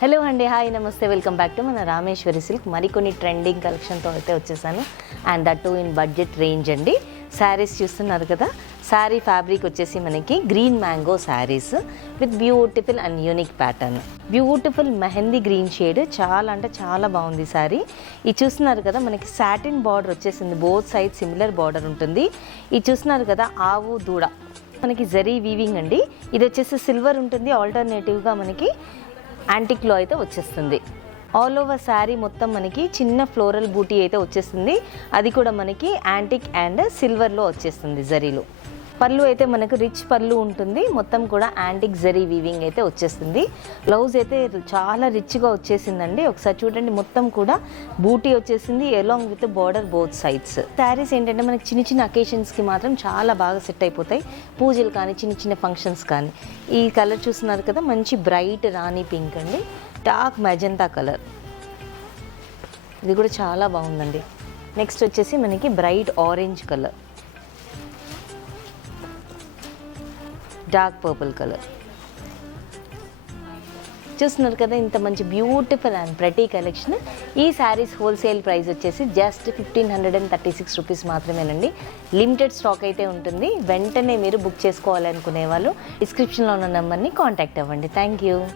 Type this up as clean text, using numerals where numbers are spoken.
Hello అండి, hi నమస్తే, welcome back to మన రామేశ్వరి సిల్క్. మరికొన్ని ట్రెండింగ్ కలెక్షన్తో అయితే వచ్చేసాను. And that two in budget range అండి. శారీస్ చూస్తున్నారు కదా, శారీ ఫ్యాబ్రిక్ వచ్చేసి మనకి green mango saris with beautiful and unique pattern. Beautiful mehndi green shade, చాలా అంటే చాలా బాగుంది శారీ. ఇది చూస్తున్నారు కదా, మనకి సాటిన్ బార్డర్ వచ్చేసింది, బోత్ సైడ్ సిమిలర్ బార్డర్ ఉంటుంది. ఇది చూస్తున్నారు కదా, ఆవు దూడ మనకి జరీ వీవింగ్ అండి. ఇది వచ్చేసి సిల్వర్ ఉంటుంది, ఆల్టర్నేటివ్గా మనకి యాంటిక్లో అయితే వచ్చేస్తుంది. ఆల్ ఓవర్ శారీ మొత్తం మనకి చిన్న ఫ్లోరల్ బూటీ అయితే వచ్చేస్తుంది. అది కూడా మనకి యాంటిక్ అండ్ సిల్వర్లో వచ్చేస్తుంది జరీలో. పళ్ళు అయితే మనకు రిచ్ పళ్ళు ఉంటుంది, మొత్తం కూడా యాంటిక్ జరీ వీవింగ్ అయితే వచ్చేస్తుంది. బ్లౌజ్ అయితే చాలా రిచ్గా వచ్చేసిందండి. ఒకసారి చూడండి, మొత్తం కూడా బూటీ వచ్చేసింది along with border both sides. Saris ఏంటంటే మనకి చిన్న చిన్న అకేషన్స్కి మాత్రం చాలా బాగా సెట్ అయిపోతాయి, పూజలు కానీ చిన్న చిన్న ఫంక్షన్స్ కానీ. ఈ కలర్ చూస్తున్నారు కదా, మంచి బ్రైట్ రాణి పింక్ అండి, డార్క్ మెజంతా కలర్. ఇది కూడా చాలా బాగుందండి. నెక్స్ట్ వచ్చేసి మనకి bright orange colour, dark purple colour. చూస్తున్నారు కదా, ఇంత మంచి బ్యూటిఫుల్ అండ్ ప్రటీ కలెక్షన్. ఈ శారీస్ హోల్సేల్ ప్రైస్ వచ్చేసి జస్ట్ 1536 రూపీస్ మాత్రమేనండి. లిమిటెడ్ స్టాక్ అయితే ఉంటుంది. వెంటనే మీరు బుక్ చేసుకోవాలనుకునే వాళ్ళు డిస్క్రిప్షన్లో ఉన్న నెంబర్ని కాంటాక్ట్ అవ్వండి. Thank you.